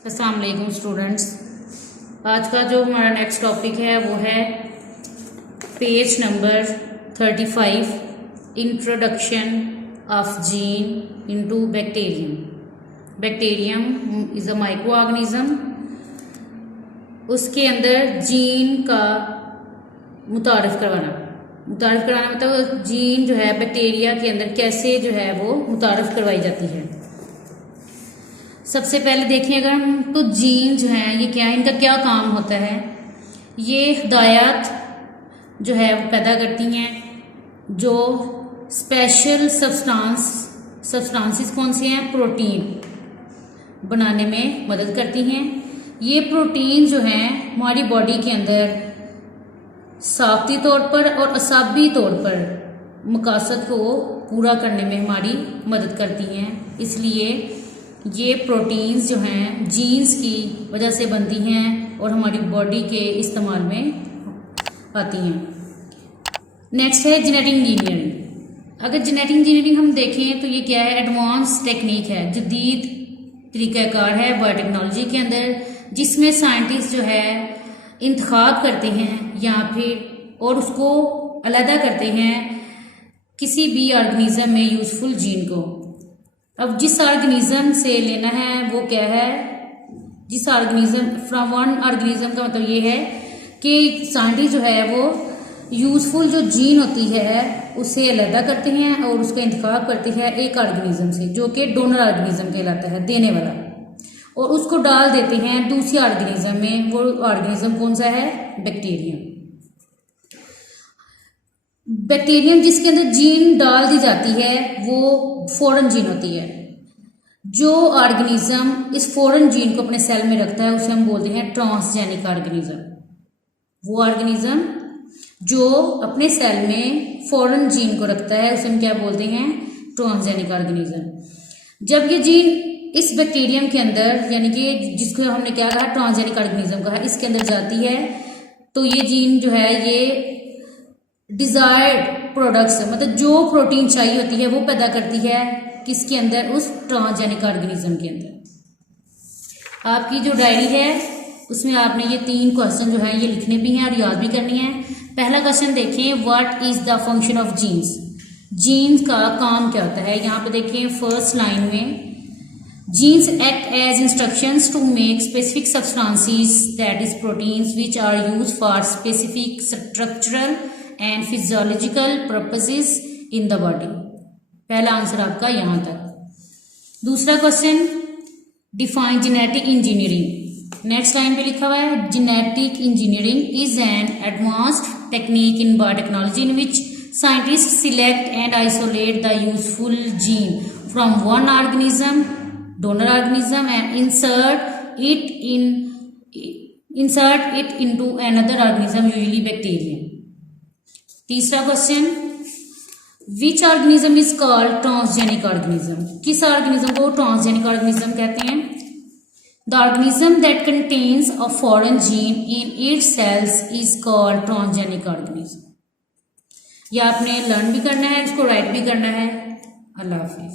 अस्सलाम वालेकुम स्टूडेंट्स। आज का जो हमारा नेक्स्ट टॉपिक है वो है page number 35, introduction of gene into bacterium. Bacterium is a micro organism. उसके अंदर जीन का मुतारिफ करवाना मतलब जीन जो है बैक्टीरिया के अंदर कैसे जो है वो मुतारिफ करवाई जाती है। सबसे पहले देखें अगर हम तो जीन जो है ये क्या, इनका क्या काम होता है। ये हिदायत जो है वो पैदा करती हैं जो स्पेशल सब्सटेंसेस कौन से हैं, प्रोटीन बनाने में मदद करती हैं। ये प्रोटीन जो हैं हमारी बॉडी के अंदर साख्ती तौर पर और असाबी तौर पर मकासद को पूरा करने में हमारी मदद करती हैं। इसलिए ये प्रोटीन्स जो हैं जीन्स की वजह से बनती हैं और हमारी बॉडी के इस्तेमाल में आती हैं। नेक्स्ट है जेनेटिक इंजीनियरिंग। अगर जेनेटिक इंजीनियरिंग हम देखें तो ये क्या है, एडवांस टेक्निक है, जदीद तरीक़ाकार है बायोटेक्नोलॉजी के अंदर, जिसमें साइंटिस्ट जो है इंतखाब करते हैं या फिर और उसको अलहदा करते हैं किसी भी ऑर्गेनिज्म में यूजफुल जीन को। अब जिस ऑर्गेनिज्म से लेना है वो क्या है, जिस ऑर्गेनिज्म फ्रॉम वन ऑर्गेनिज्म का मतलब ये है कि साइंटिस्ट जो है वो यूजफुल जो जीन होती है उसे अलहदा करते हैं और उसका इंतखाब करते हैं एक ऑर्गेनिज्म से जो कि डोनर ऑर्गेनिज्म कहलाता है, देने वाला, और उसको डाल देते हैं दूसरी ऑर्गेनिज्म में। वो ऑर्गेनिज्म कौन सा है, बैक्टीरियम। बैक्टीरियम जिसके अंदर जीन डाल दी जाती है वो फॉरेन जीन होती है। जो ऑर्गेनिज्म इस फॉरेन जीन को अपने सेल में रखता है उसे हम बोलते हैं ट्रांसजेनिक ऑर्गेनिज्म। वो ऑर्गेनिज्म जो अपने सेल में फॉरेन जीन को रखता है उसे हम क्या बोलते हैं, ट्रांसजेनिक ऑर्गेनिज्म। जब ये जीन इस बैक्टीरियम के अंदर, यानी कि जिसको हमने क्या कहा, ट्रांसजेनिक ऑर्गेनिज्म कहा, इसके अंदर जाती है तो ये जीन जो है ये डिजायर्ड प्रोडक्ट्स मतलब जो प्रोटीन चाहिए होती है वो पैदा करती है किसके अंदर, उस ट्रांसजेनिक ऑर्गेनिज्म के अंदर। आपकी जो डायरी है उसमें आपने ये 3 क्वेश्चन जो है ये लिखने भी हैं और याद भी करनी है। पहला क्वेश्चन देखें, what is the function of genes. Genes का काम क्या होता है। यहाँ पे देखें फर्स्ट लाइन में, genes act as instructions to make specific substances that is proteins which are used for specific structural and physiological purposes in the body. पहला आंसर आपका यहां तक। दूसरा question, define genetic engineering. Next line पे लिखा हुआ है, genetic engineering is an advanced technique in biotechnology in which scientist select and isolate the useful gene from one organism, donor organism, and insert it into another organism, usually bacterium. तीसरा question, which organism is called transgenic organism. किस organism को transgenic organism कहते हैं। The organism that contains a foreign gene in its cells is called transgenic organism. यह आपने learn भी करना है, इसको राइट भी करना है। अल्लाह हाफिज।